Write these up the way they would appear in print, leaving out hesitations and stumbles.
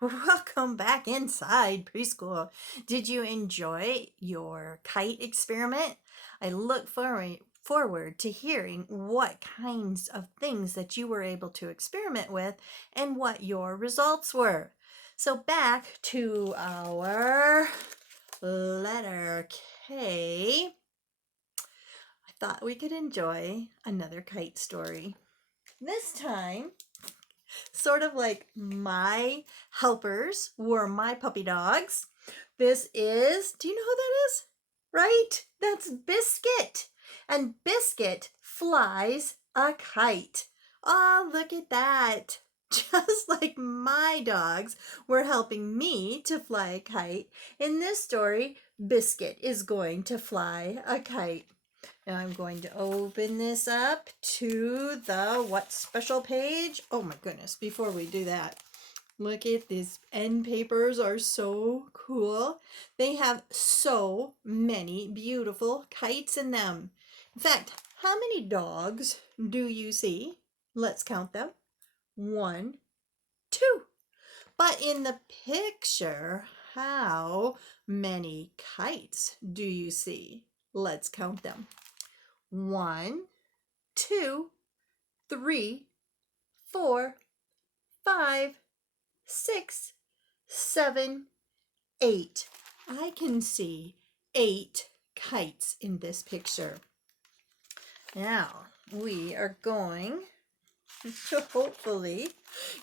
Welcome back inside preschool. Did you enjoy your kite experiment? I look forward to hearing what kinds of things that you were able to experiment with and what your results were. So back to our letter K. I thought we could enjoy another kite story. This time sort of like my helpers were my puppy dogs. This is, do you know who that is? Right? That's Biscuit. And Biscuit flies a kite. Oh, look at that. Just like my dogs were helping me to fly a kite, in this story, Biscuit is going to fly a kite. Now I'm going to open this up to the what special page? Oh my goodness, before we do that, look at these end papers are so cool. They have so many beautiful kites in them. In fact, how many dogs do you see? Let's count them. 1, 2. But in the picture, how many kites do you see? Let's count them. 1, 2, 3, 4, 5, 6, 7, 8. I can see 8 kites in this picture. Now we are going to hopefully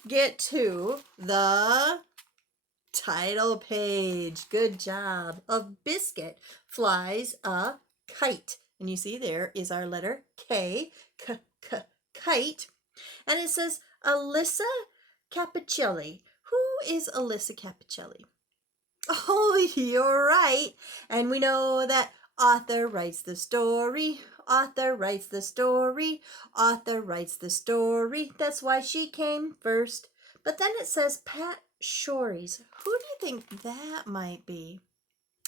get to the title page. Good job. Of Biscuit flies a kite. And you see there is our letter K, kite. And it says Alyssa Capicelli. Who is Alyssa Capicelli? Oh, you're right. And we know that author writes the story. Author writes the story. Author writes the story. That's why she came first. But then it says Pat Shores. Who do you think that might be?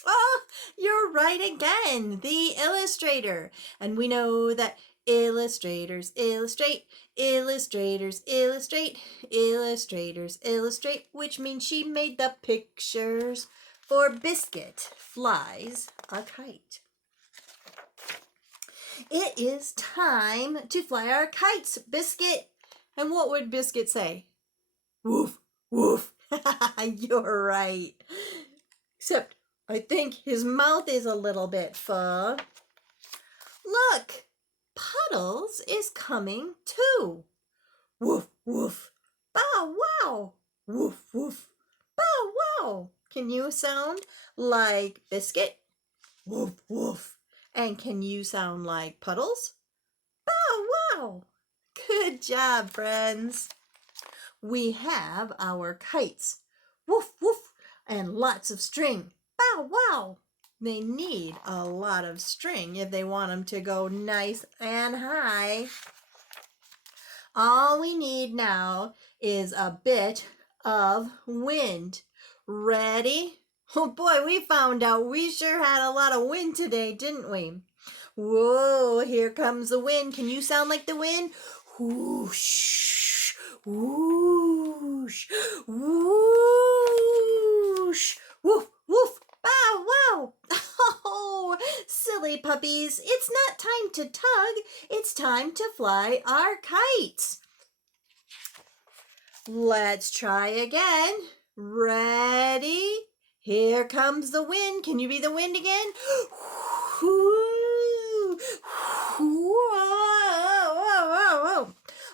Oh, you're right again. The illustrator. And we know that illustrators illustrate, illustrators illustrate, illustrators illustrate, which means she made the pictures for Biscuit flies a kite. It is time to fly our kites, Biscuit. And what would Biscuit say? Woof, woof. You're right. Except I think his mouth is a little bit full. Look, Puddles is coming too. Woof, woof. Bow, wow. Woof, woof. Bow, wow. Can you sound like Biscuit? Woof, woof. And can you sound like Puddles? Bow, wow. Good job, friends. We have our kites. Woof, woof. And lots of string. Bow, wow. They need a lot of string if they want them to go nice and high. All we need now is a bit of wind. Ready? Oh boy, we found out we sure had a lot of wind today, didn't we? Whoa, here comes the wind. Can you sound like the wind? Whoosh, whoosh, whoosh, woof, woof, bow, wow. Oh, silly puppies, it's not time to tug, it's time to fly our kites. Let's try again. Ready? Here comes the wind. Can you be the wind again?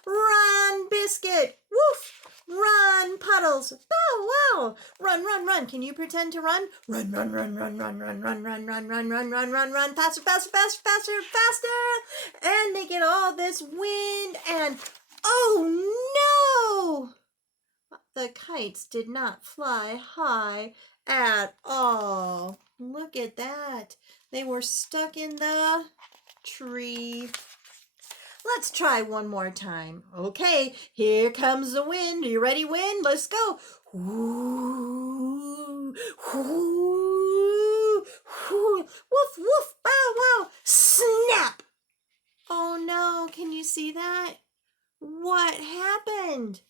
Run, Biscuit. Woof. Run, Puddles. Bow, wow. Run, run, run. Can you pretend to run? Run, run, run, run, run, run, run, run, run, run, run, run, run, run. Faster, faster, faster, faster, faster. And make it all this wind. And oh no! The kites did not fly high at all. Look at that. They were stuck in the tree. Let's try one more time. Okay, here comes the wind. Are you ready, wind? Let's go. Whoo, whoo, whoo. Woof, woof, bow, wow. Snap. Oh no, can you see that? What happened?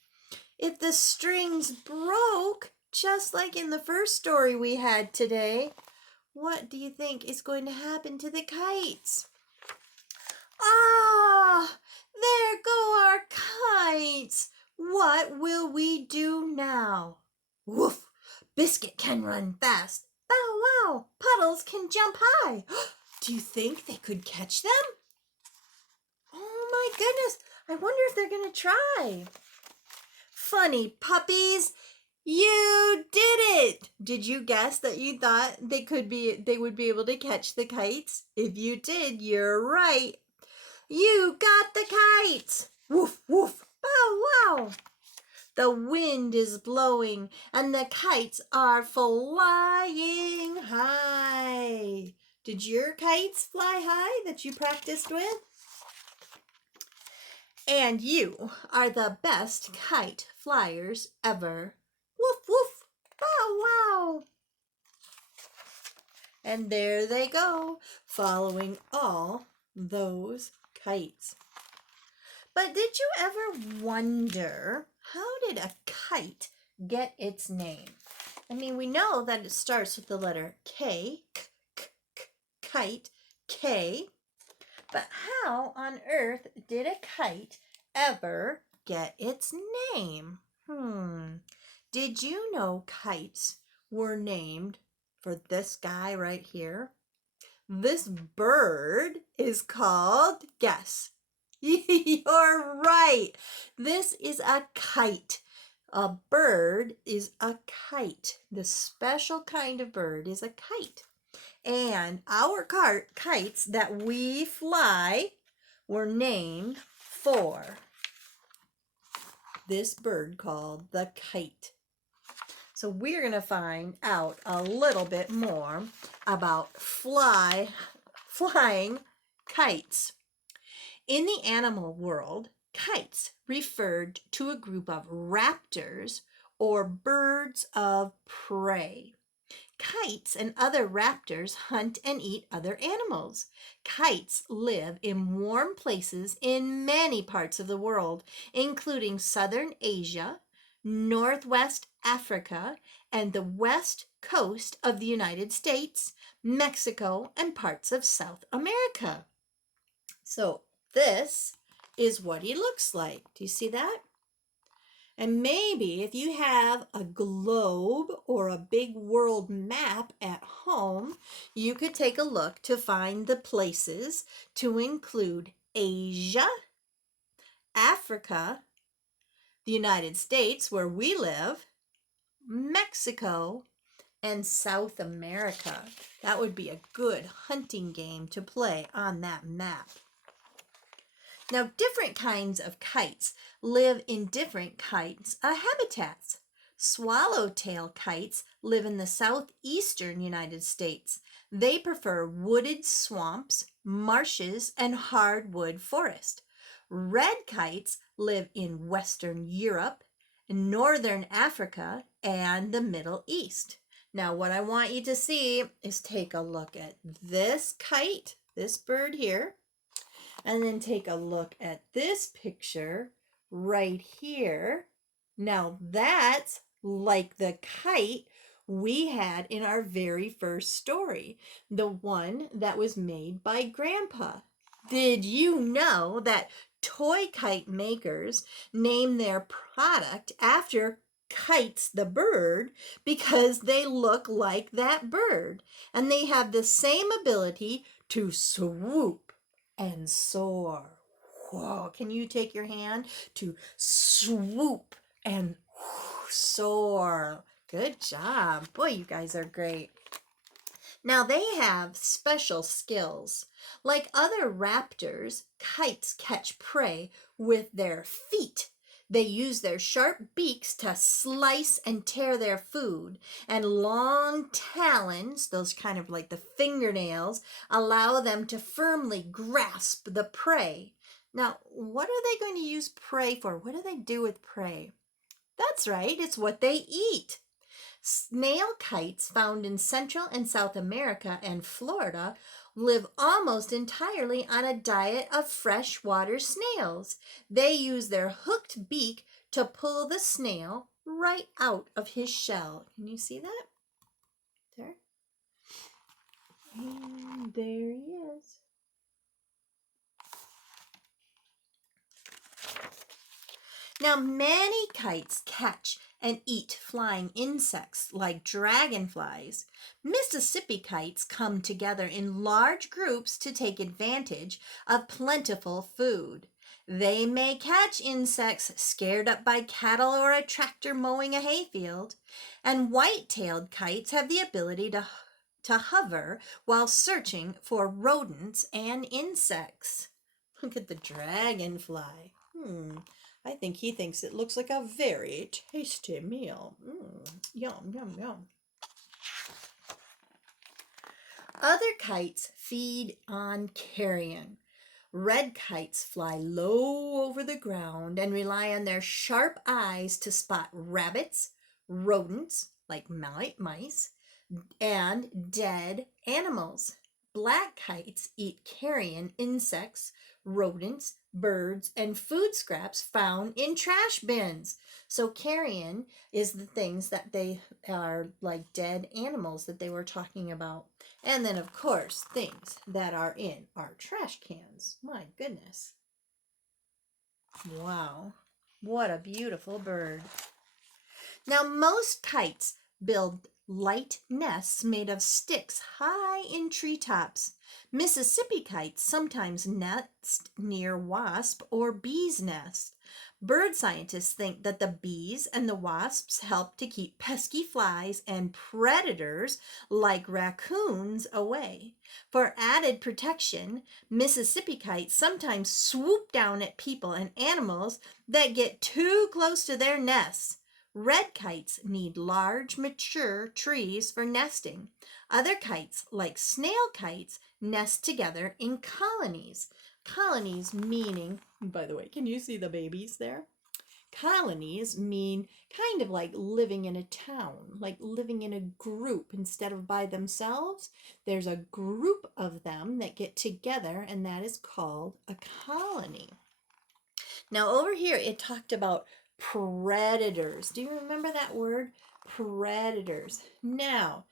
If the strings broke, just like in the first story we had today, what do you think is going to happen to the kites? Ah, there go our kites. What will we do now? Woof! Biscuit can run fast. Bow wow! Puddles can jump high. Do you think they could catch them? Oh my goodness! I wonder if they're gonna try. Funny puppies, you did it! Did you guess that you thought they would be able to catch the kites? If you did, you're right. You got the kites! Woof, woof, bow, wow! The wind is blowing and the kites are flying high. Did your kites fly high that you practiced with? And you are the best kite flyers ever. Woof, woof, bow, wow! And there they go, following all those kites. But did you ever wonder, how did a kite get its name? I mean, we know that it starts with the letter K, kite, K. But how on earth did a kite ever get its name? Did you know kites were named for this guy right here? This bird is called, guess. You're right. This is a kite. A bird is a kite. The special kind of bird is a kite. And our kites that we fly were named for this bird called the kite. So we're going to find out a little bit more about flying kites. In the animal world, kites referred to a group of raptors or birds of prey. Kites and other raptors hunt and eat other animals. Kites live in warm places in many parts of the world, including southern Asia, northwest Africa, and the west coast of the United States, Mexico, and parts of South America. So this is what he looks like. Do you see that? And maybe if you have a globe or a big world map at home, you could take a look to find the places to include Asia, Africa, the United States, where we live, Mexico, and South America. That would be a good hunting game to play on that map. Now, different kinds of kites live in different kinds of habitats. Swallowtail kites live in the southeastern United States. They prefer wooded swamps, marshes, and hardwood forest. Red kites live in Western Europe, Northern Africa, and the Middle East. Now, what I want you to see is take a look at this kite, this bird here. And then take a look at this picture right here. Now that's like the kite we had in our very first story, the one that was made by Grandpa. Did you know that toy kite makers name their product after Kites the bird because they look like that bird and they have the same ability to swoop and soar. Whoa, can you take your hand to swoop and soar? Good job. Boy, you guys are great. Now they have special skills. Like other raptors, kites catch prey with their feet. They use their sharp beaks to slice and tear their food, and long talons, those kind of like the fingernails, allow them to firmly grasp the prey. Now, what are they going to use prey for? What do they do with prey? That's right, it's what they eat. Snail kites found in Central and South America and Florida live almost entirely on a diet of freshwater snails. They use their hooked beak to pull the snail right out of his shell. Can you see that? There. And there he is. Now, many kites catch and eat flying insects like dragonflies. Mississippi kites come together in large groups to take advantage of plentiful food. They may catch insects scared up by cattle or a tractor mowing a hayfield. And white-tailed kites have the ability to hover while searching for rodents and insects. Look at the dragonfly. I think he thinks it looks like a very tasty meal. Yum, yum, yum. Other kites feed on carrion. Red kites fly low over the ground and rely on their sharp eyes to spot rabbits, rodents like mice, and dead animals. Black kites eat carrion insects, rodents, birds, and food scraps found in trash bins. So carrion is the things that they are like dead animals that they were talking about. And then, of course, things that are in our trash cans. My goodness. Wow. What a beautiful bird. Now, most kites build light nests made of sticks high in treetops. Mississippi kites sometimes nest near wasp or bees' nests. Bird scientists think that the bees and the wasps help to keep pesky flies and predators like raccoons away. For added protection, Mississippi kites sometimes swoop down at people and animals that get too close to their nests. Red kites need large, mature trees for nesting. Other kites, like snail kites, nest together in colonies. Colonies meaning, by the way, can you see the babies there? Colonies mean kind of like living in a town, like living in a group instead of by themselves. There's a group of them that get together, and that is called a colony. Now, over here, it talked about predators. Do you remember that word? Predators. Now,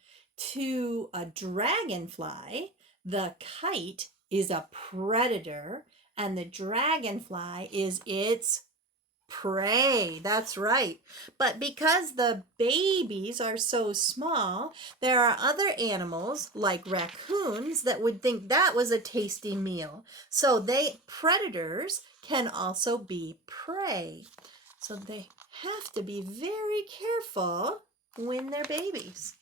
to a dragonfly, the kite is a predator and the dragonfly is its prey. That's right. But because the babies are so small, there are other animals like raccoons that would think that was a tasty meal. So predators can also be prey. So they have to be very careful when they're babies.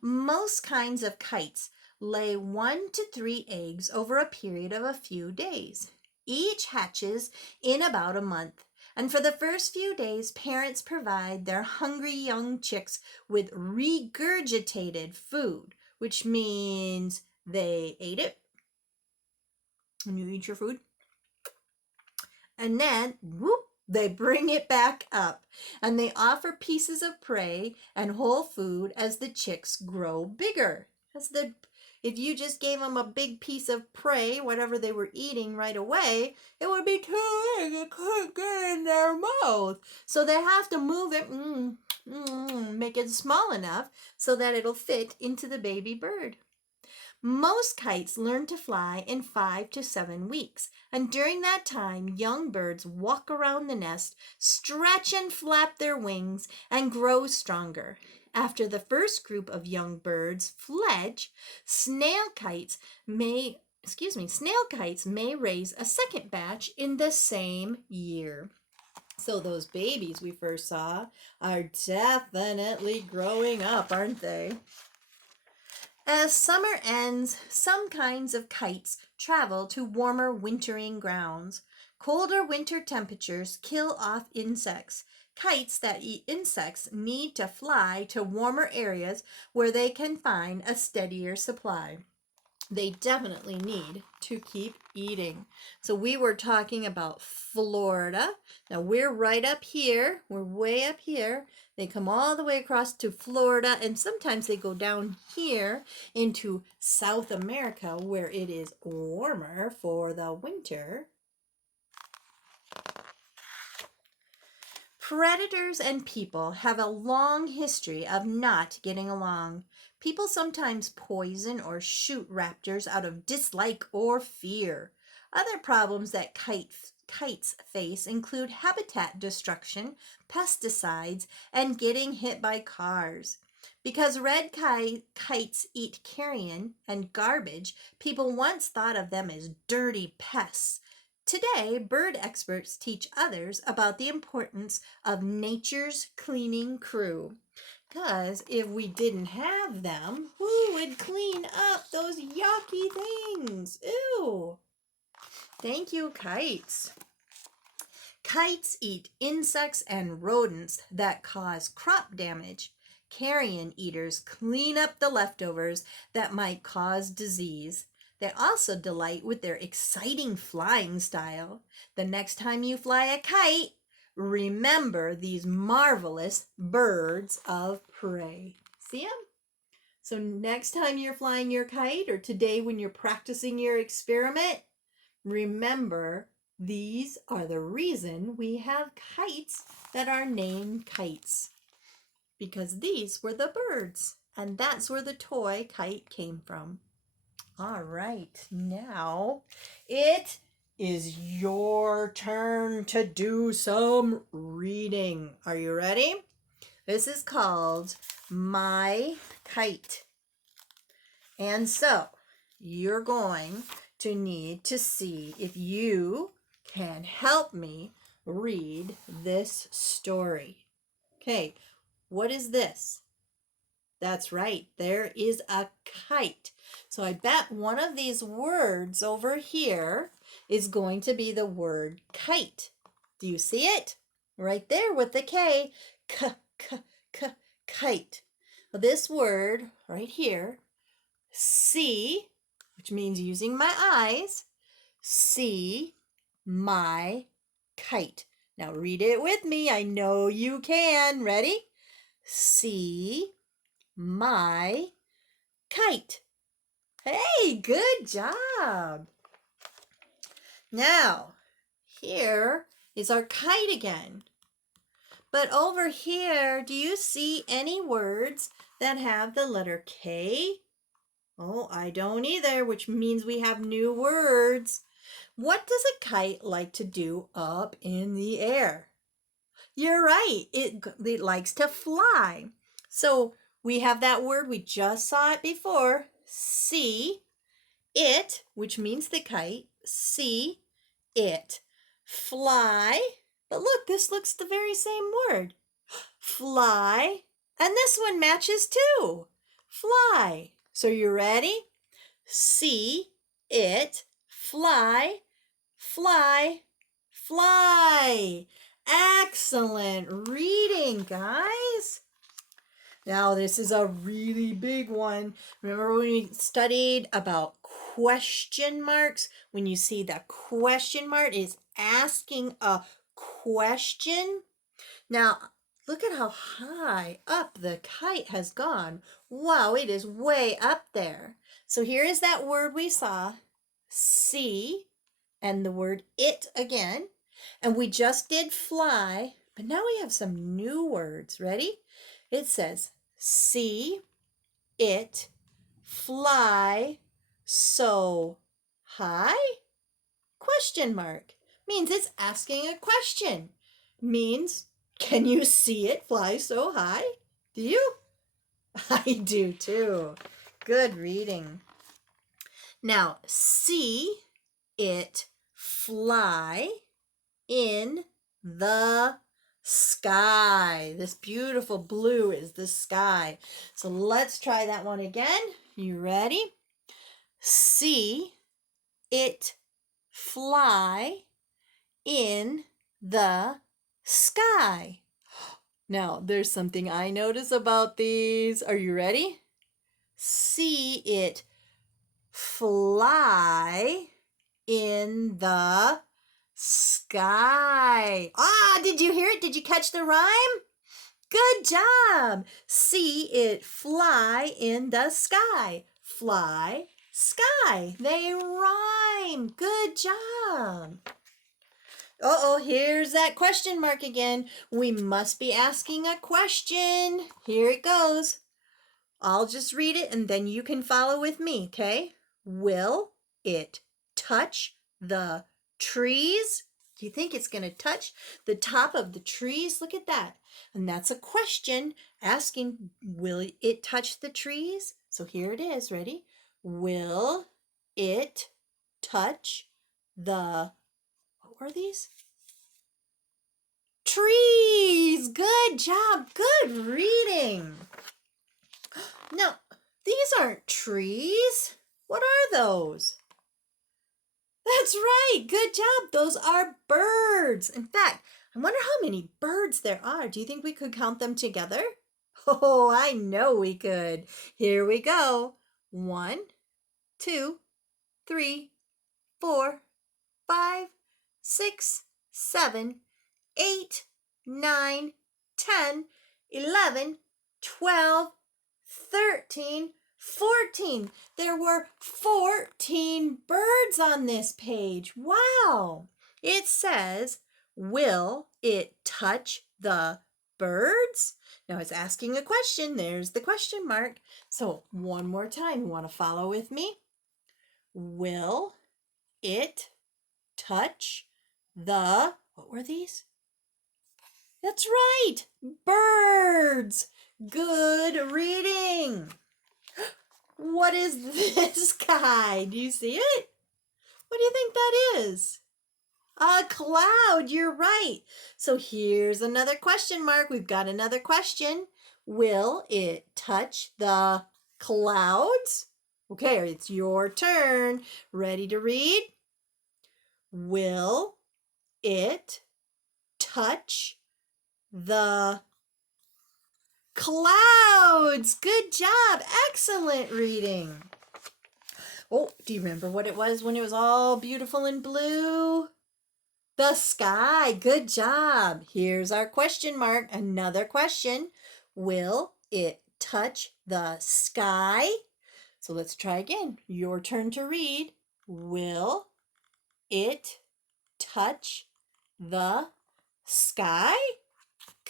Most kinds of kites lay 1 to 3 eggs over a period of a few days. Each hatches in about a month, and for the first few days, parents provide their hungry young chicks with regurgitated food, which means they ate it. When you eat your food, and then, whoop, they bring it back up, and they offer pieces of prey and whole food as the chicks grow bigger. If you just gave them a big piece of prey, whatever they were eating right away, it would be too big. It couldn't get in their mouth. So they have to move it, make it small enough so that it'll fit into the baby bird. Most kites learn to fly in 5 to 7 weeks, and during that time, young birds walk around the nest, stretch and flap their wings, and grow stronger. After the first group of young birds fledge, snail kites may raise a second batch in the same year. So those babies we first saw are definitely growing up, aren't they? As summer ends, some kinds of kites travel to warmer wintering grounds. Colder winter temperatures kill off insects. Kites that eat insects need to fly to warmer areas where they can find a steadier supply. They definitely need to keep eating. So we were talking about Florida. Now we're right up here. We're way up here. They come all the way across to Florida, and sometimes they go down here into South America where it is warmer for the winter. Predators and people have a long history of not getting along. People sometimes poison or shoot raptors out of dislike or fear. Other problems that kites face include habitat destruction, pesticides, and getting hit by cars. Because kites eat carrion and garbage, people once thought of them as dirty pests. Today, bird experts teach others about the importance of nature's cleaning crew. Because if we didn't have them, who would clean up those yucky things? Ew. Thank you, kites. Kites eat insects and rodents that cause crop damage. Carrion eaters clean up the leftovers that might cause disease. They also delight with their exciting flying style. The next time you fly a kite, remember these marvelous birds of prey. See them? So next time you're flying your kite, or today when you're practicing your experiment, remember these are the reason we have kites that are named kites. Because these were the birds, and that's where the toy kite came from. All right, now it is your turn to do some reading. Are you ready? This is called My Kite. And so you're going to need to see if you can help me read this story. Okay, what is this? That's right, there is a kite. So I bet one of these words over here is going to be the word kite. Do you see it? Right there with the K, kite. Well, this word right here, see, which means using my eyes, see my kite. Now read it with me. I know you can. Ready? See my kite. Hey, good job. Now, here is our kite again. But over here, do you see any words that have the letter K? Oh, I don't either, which means we have new words. What does a kite like to do up in the air? You're right, it likes to fly. So we have that word, we just saw it before, see, it, which means the kite, see, it, fly, but look, this looks the very same word, fly, and this one matches too, fly. So you ready? See, it, fly, fly, fly. Excellent reading, guys. Now, this is a really big one. Remember when we studied about question marks? When you see the question mark is asking a question. Now, look at how high up the kite has gone. Wow, it is way up there. So here is that word we saw, see, and the word it again. And we just did fly, but now we have some new words. Ready? It says, see, it, fly, so high? Question mark. Means it's asking a question. Means, can you see it fly so high? Do you? I do too. Good reading. Now, see it fly in the sky. This beautiful blue is the sky. So let's try that one again. You ready? See it fly in the sky. Now, there's something I notice about these. Are you ready? See it fly in the sky. Ah, did you hear it? Did you catch the rhyme? Good job. See it fly in the sky. Fly, sky. They rhyme. Good job. Uh-oh, here's that question mark again. We must be asking a question. Here it goes. I'll just read it and then you can follow with me, okay? Will it touch the trees? Do you think it's going to touch the top of the trees? Look at that. And that's a question asking, will it touch the trees? So here it is. Ready? Will it touch the, what were these? Trees. Good job. Good reading. No, these aren't trees. What are those? That's right. Good job. Those are birds. In fact, I wonder how many birds there are. Do you think we could count them together? Oh, I know we could. Here we go. 1, 2, 3, 4, 5, 6, 7, 8, 9, 10, 11, 12, 13, 14. There were 14 birds on this page. Wow. It says, will it touch the birds? Now it's asking a question. There's the question mark. So one more time, you want to follow with me? Will it touch the, what were these? That's right, birds. Good reading. What is this guy? Do you see it? What do you think that is? A cloud, you're right. So here's another question mark. We've got another question. Will it touch the clouds? Okay, it's your turn. Ready to read? Will it touch the clouds? Good job. Excellent reading. Oh, do you remember what it was when it was all beautiful and blue? The sky. Good job. Here's our question mark. Another question. Will it touch the sky? So let's try again. Your turn to read. Will it touch the sky?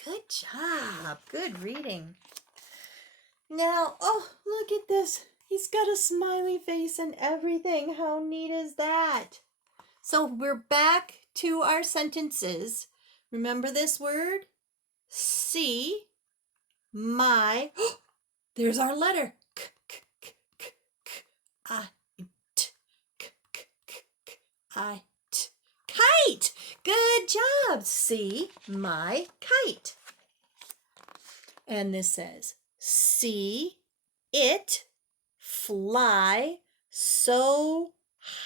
Good job. Good reading. Now, oh, look at this. He's got a smiley face and everything. How neat is that? So we're back to our sentences. Remember this word? See my, there's our letter. K, k, k, k, k, I, t, k, k, k, k, I, t. Kite. Good job. See my kite. And this says, see it fly so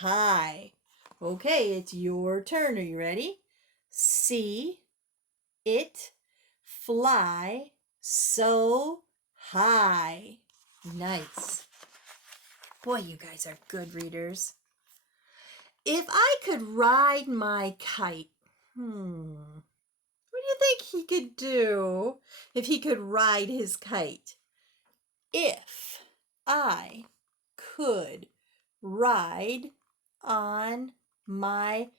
high. Okay, it's your turn. Are you ready? See it fly so high. Nice. Boy, you guys are good readers. If I could ride my kite, what do you think he could do if he could ride his kite? If I could ride on my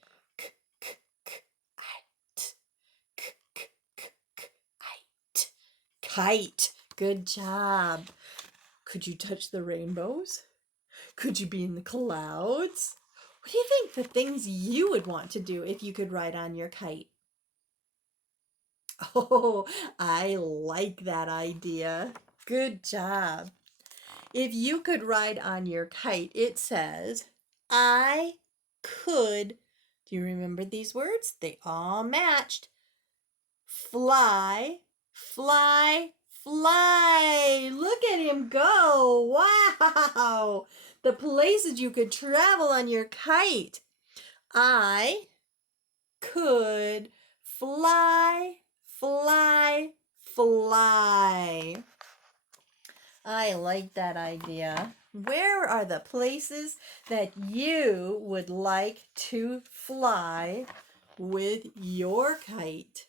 kite. Good job. Could you touch the rainbows? Could you be in the clouds? What do you think the things you would want to do if you could ride on your kite? Oh, I like that idea. Good job. If you could ride on your kite, it says, I could, do you remember these words? They all matched. Fly, fly, fly. Look at him go. Wow. The places you could travel on your kite. I could fly, fly, fly. I like that idea. Where are the places that you would like to fly with your kite?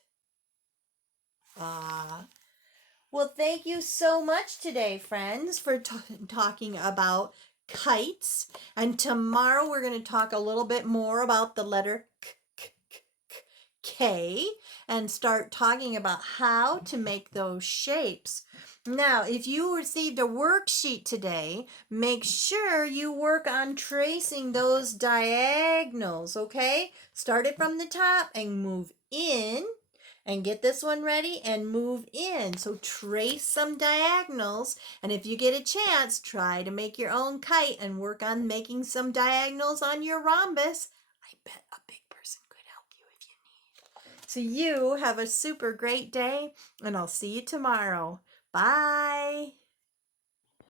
Well, thank you so much today, friends, for talking about kites. And tomorrow we're going to talk a little bit more about the letter k, k, k, k. K and start talking about how to make those shapes. Now, if you received a worksheet today, make sure you work on tracing those diagonals, okay? Start it from the top and move in and get this one ready and move in. So trace some diagonals, and if you get a chance, try to make your own kite and work on making some diagonals on your rhombus. I bet a big person could help you if you need. So you have a super great day, and I'll see you tomorrow. Bye.